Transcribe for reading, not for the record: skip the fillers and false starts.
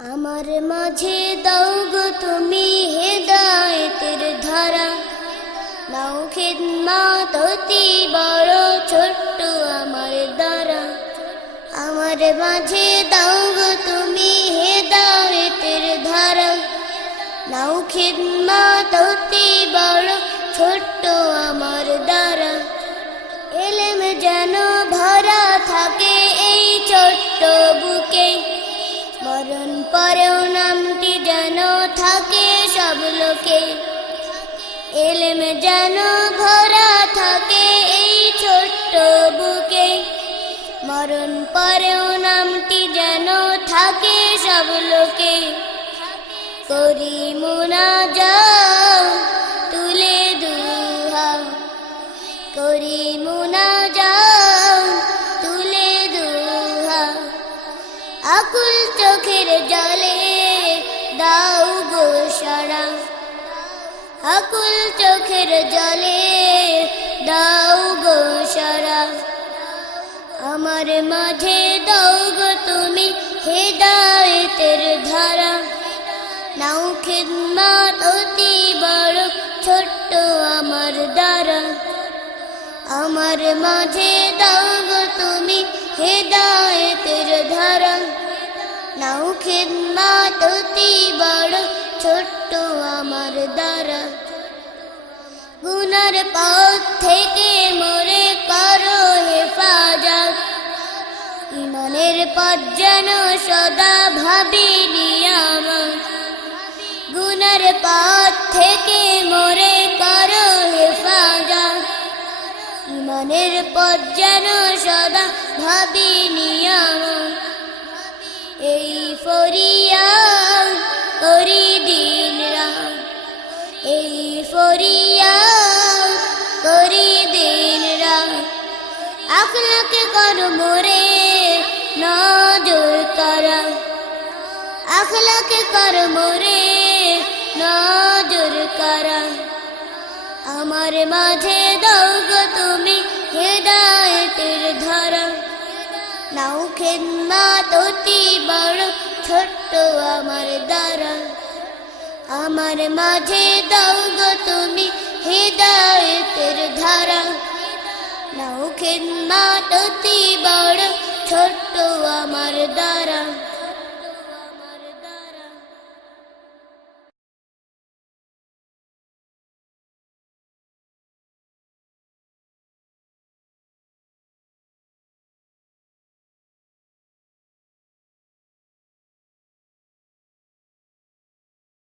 আমার মাঝে দাও গো তুমি হেদায়েতের ধারা, নাও খিদমত অতি বড় ছোট্ট আমার দ্বারা। আমার মাঝে দাও গো তুমি হেদায়েতের ধারা, নাও খিদমত অতি বড় ছোট্ট আমার দ্বারা। এলেম যেন ভরা থাকে এই ছোট্ট বুকে, মরণ পরেও নামটি যেন থাকে সব লোকে। এলেম যেন ভরা থাকে এই ছোট্ট বুকে, মরণ পরেও নামটি যেন থাকে সব লোকে। করি মুনাজাত তুলে দুহাত, করি মুনাজাত তুলে দুহাত। আকুল চোখের জলে দাও গো সাড়া, আকুল চোখের জলে দাও গো সাড়া। আমার মাঝে দাও গো তুমি হেদায়েতের ধারা, নাও খিদমত অতি বড় ছোট্ট আমার দ্বারা। আমার মাঝে দাও গো তুমি হেদায়েতের ধারা, নাও খিদমত অতি বড় ছোট্ট আমার দ্বারা। গুনার পথ থেকে মোরে করো হেফাজত, ইমানের পথ যেন সদা ভাবি নিয়ামত। গুনার পথ থেকে মোরে করো হেফাজত, ইমানের পথ যেন সদা ভাবি নিয়ামত। এই ফরিয়াদ করি দিন রাত, এই ফরিয়াদ করি দিন রাত। আখলাকে করো মোরে নজর করা, আখলাকে করো মোরে নজর করা। আমার মাঝে দাও গো তুমি হেদায়েতের ধারা, নাও খিদমত অতি বড় ছোট্ট আমার দ্বারা। আমার মাঝে দাও গো তুমি হেদায়েতের ধারা, নাও খিদমত অতি বড়